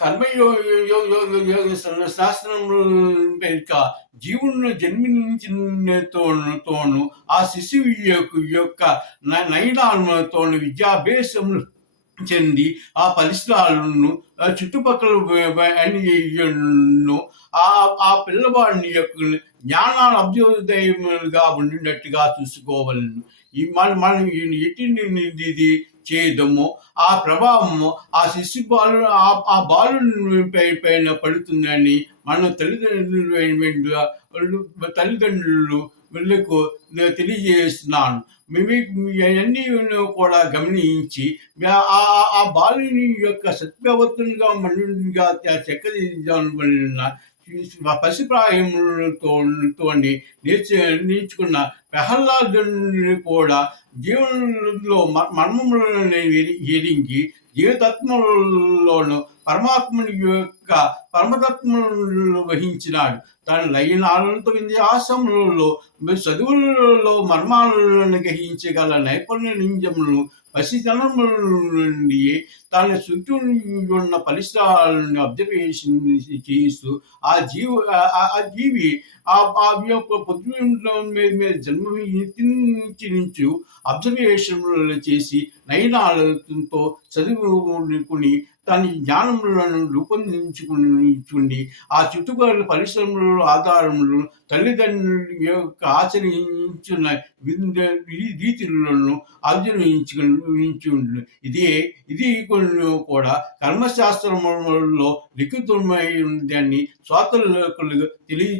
కర్మయో యో యో యో యో శాస్త్రములు పేరిట జీవులను జన్మించిన తోను ఆ శిశువు యొక్క నయనాలతోను విద్యాభ్యాసములు చెంది ఆ పరిసరాలను చుట్టుపక్కల అన్నిను ఆ ఆ పిల్లవాడిని యొక్క జ్ఞానాలు అభ్యుదయములుగా ఉండినట్టుగా చూసుకోవాలను. ఈ మనం ఎట్టి చేయదమో ఆ ప్రభావము ఆ శిశు బాలు ఆ బాలుని పైన పడుతుందని మనం తల్లిదండ్రులు వీళ్ళకు తెలియజేస్తున్నాను. అవన్నీ కూడా గమనించి ఆ బాలుని యొక్క సత్ప్రవర్తనగా మనుగా చక్కదిద్దడం వలన పసిప్రాయములతో నేర్చుకున్న ప్రహ్లాదుని కూడా జీవనంలో మర్మములను ఎరింగి జీవితత్వంలోను పరమాత్మని యొక్క పరమతత్వములను వహించినాడు. తన లయనాలను 9 ఆశ్రమంలో చదువులలో మర్మాలను గ్రహించగల నైపుణ్య నింజములను పసితనము నుండి తన చుట్టూ ఉన్న పరిసరాలను అబ్జర్వేషన్ చేస్తూ ఆ జీవి ఆ యొక్క పృథ్వీలో మీద జన్మించి అబ్జర్వేషన్లు చేసి నయనాలతో చదువుకుని తన జ్ఞానములను రూపొందించుకుని ఆ చుట్టుపక్కల పరిశ్రమల ఆధారములను తల్లిదండ్రుల యొక్క ఆచరించిన రీతులను ఆచరించుకుని ఇది కూడా కర్మశాస్త్రములో లిఖితమై ఉందని స్వాతంత్రులకు తెలియ